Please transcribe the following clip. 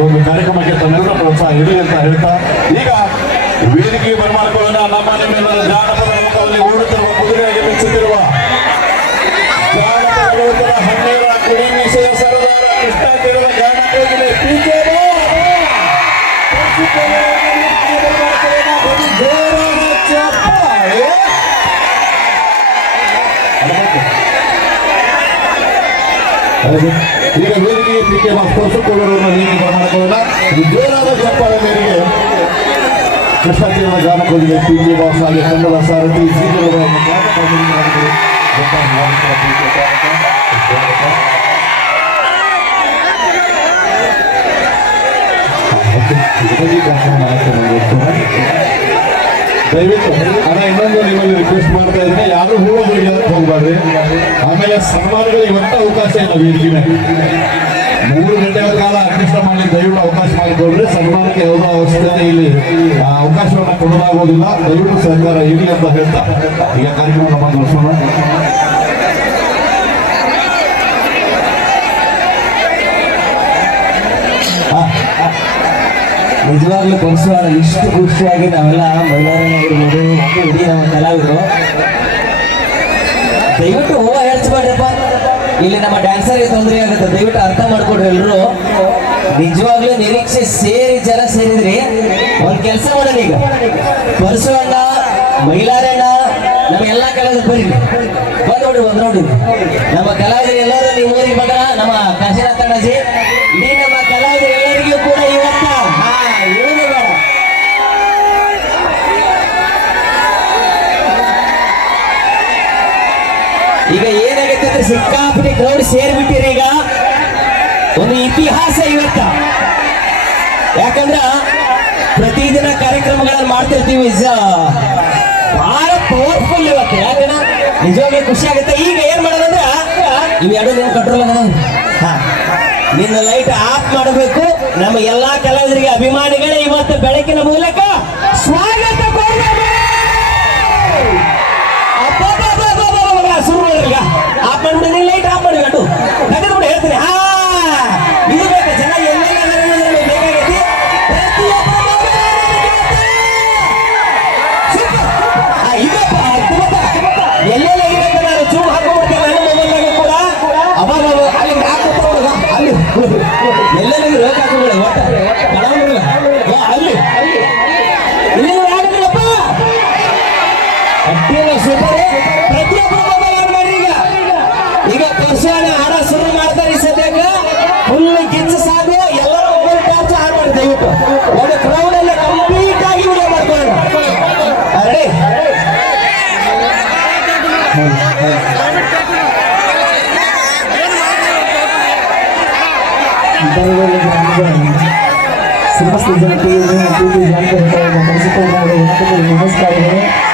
ಒಂದು ಕಾರ್ಯಕ್ರಮಕ್ಕೆ ತನ್ನೆಲ್ಲ ಪ್ರೋತ್ಸಾಹ ಇರಲಿ ಅಂತ ಹೇಳ್ತಾ ಈಗ ವೇದಿಕೆಗೆ ಬರಮಾಡಿಕೊಳ್ಳೋಣ. ನಮ್ಮ ನಿಮ್ಮೆಲ್ಲರ ಜಾನಪದ ಈಗ ವೇದಿಕೆಗೆ ಪೀಕೆ ಸ್ಪರ್ಶಕೊಳ್ಳೋರನ್ನು ನೀತಿ ಮಾಡ್ಕೊಳ್ಳೋಣ ಈ ಜೋರಾದ ಚಪ್ಪಾಳೆ ಮೇರೆಗೆ ಕೃಷ್ಣ ತೀರದ ಗಾನ ಕೋಗಿಲೆ ಪೀಕೆ ಬಾಸ್ ಹಾಗೆ ಕನ್ನಡ ಸಾರಥಿ ಸೀಕರವರನ್ನು ಗಾನ ಕೋಗಿಲೆ ಮಾಡಿದರು. ದೊಡ್ಡ ನಾಯಕರ ಪ್ರೀತಿಯ ಸ್ವಾಗತ. ಸ್ವಾಗತ. ದಯವಿಟ್ಟು ಅಣ್ಣ ಇನ್ನೊಂದು ನಿಮ್ಮಲ್ಲಿ ರಿಕ್ವೆಸ್ಟ್ ಮಾಡ್ತಾ ಇದ್ದೀನಿ ಯಾರು ಹೂವು ಮುಡಿಯೋದಕ್ಕೆ ಹೋಗ್ಬಾರ್ದು ಆಮೇಲೆ ಸನ್ಮಾನಗಳು ಇವತ್ತ ಅವಕಾಶ ಇಲ್ಲ ವೇದಿಕೆ ಮೂರು ಗಂಟೆಗಳ ಕಾಲ ಅರ್ಪಿಷ್ಟ ಮಾಡಿ ದಯವಿಟ್ಟು ಅವಕಾಶ ಮಾಡಿಕೊಂಡ್ರೆ. ಸನ್ಮಾನಕ್ಕೆ ಯಾವುದೋ ಅವಶ್ಯಕತೆ ಇಲ್ಲಿ ಅವಕಾಶವನ್ನು ಕೊಡಲಾಗುವುದಿಲ್ಲ. ದಯವಿಟ್ಟು ಸರ್ಕಾರ ಇರಲಿ ಅಂತ ಹೇಳ್ತಾ ಈಗ ಕಾರ್ಯಕ್ರಮ ನಮ್ಮ ನಡೆಸೋಣ ನಿಜವಾಗ್ಲೂ ಕೊಡಿಸುವಾಗ ಇಷ್ಟು ಖುಷಿಯಾಗಿ ನಾವೆಲ್ಲ ಮಹಿಳೆಯರಾಗಿರ್ಬೋದು ಇಡೀ ನಮ್ಮ ಕಲಾವಿದರು. ದಯವಿಟ್ಟು ಹೆಚ್ಚಬೇಡ್ರಪ್ಪ ಇಲ್ಲಿ ನಮ್ಮ ಡ್ಯಾನ್ಸರ್ಗೆ ತೊಂದರೆ ಆಗುತ್ತೆ, ದಯವಿಟ್ಟು ಅರ್ಥ ಮಾಡ್ಕೊಡ್ರಿ ಎಲ್ರು. ನಿಜವಾಗ್ಲೂ ನಿರೀಕ್ಷೆ ಸೇರಿ ಜನ ಸೇರಿದ್ರಿ. ಒಂದ್ ಕೆಲಸ ಮಾಡೋಣ ಈಗ. ಪರಶುವಣ್ಣ ಮೈಲಾರಣ್ಣ ನಮ್ಮ ಎಲ್ಲಾ ಕೆಲಸ ಬರೀ ಬಂದ್ ನೋಡಿ ಬಂದ್ ನೋಡಿ. ನಮ್ಮ ಕಲಾವಿದರು ಎಲ್ಲರೂ ನೀವು ಊರಿಗೆ ಬಂದ ನಮ್ಮ ಕಾಶಿನಾಥ ಅಣ್ಣಜಿ, ಇಡೀ ನಮ್ಮ ಕಲಾವಿದರು ಎಲ್ಲರಿಗೂ ಕೂಡ ಇವತ್ತ. ಏನು ಈಗ ಏನಾಗೈತೆ ಅಂದ್ರೆ ಸಿಕ್ಕಾಪಟ್ಟೆ ಕೋಡ್ ಸೇರ್ಬಿಟ್ಟಿರಿ ಈಗ. ಒಂದು ಇತಿಹಾಸ ಇವತ್ತ. ಯಾಕಂದ್ರ ಪ್ರತಿದಿನ ಕಾರ್ಯಕ್ರಮಗಳನ್ನು ಮಾಡ್ತಿರ್ತೀವಿ. ಬಹಳ ಪವರ್ಫುಲ್ ಇವತ್ತು. ಯಾಕಂದ್ರೆ ನಿಜವಾಗ್ಲೂ ಖುಷಿ ಆಗುತ್ತೆ. ಈಗ ಏನ್ ಮಾಡೋದಂದ್ರ ಇವ್ ಎರಡು ದಿನ ಕಂಟ್ರೋಲ್ ನಿನ್ನ ಲೈಟ್ ಆಫ್ ಮಾಡಬೇಕು. ನಮ್ಮ ಎಲ್ಲಾ ಕಲಾವಿದರಿಗೆ ಅಭಿಮಾನಿಗಳೇ ಇವತ್ತು ಬೆಳಕಿನ ಮೂಲಕ ಸ್ವಾಗತ. ಪರ್ಸೋಣ ಹಾಡ ಶುರು ಮಾಡ್ತಾರೆ ಈ ಸದ್ಯಕ್ಕೆ. ಫುಲ್ ಎಲ್ಲರೂ ಮೊಬೈಲ್ ಟಾರ್ಚ್ ಆನ್ ಮಾಡಿ ದಯವಿಟ್ಟು. ಒಂದು ಎಲ್ಲ ಕಂಪ್ಲೀಟ್ ಆಗಿ ರೆಡಿ ಸಮಸ್ತ ಜನತೆಯನ್ನು ಟಿವಿ ಜಾನಪದ ನಮಸ್ಕಾರಗಳು.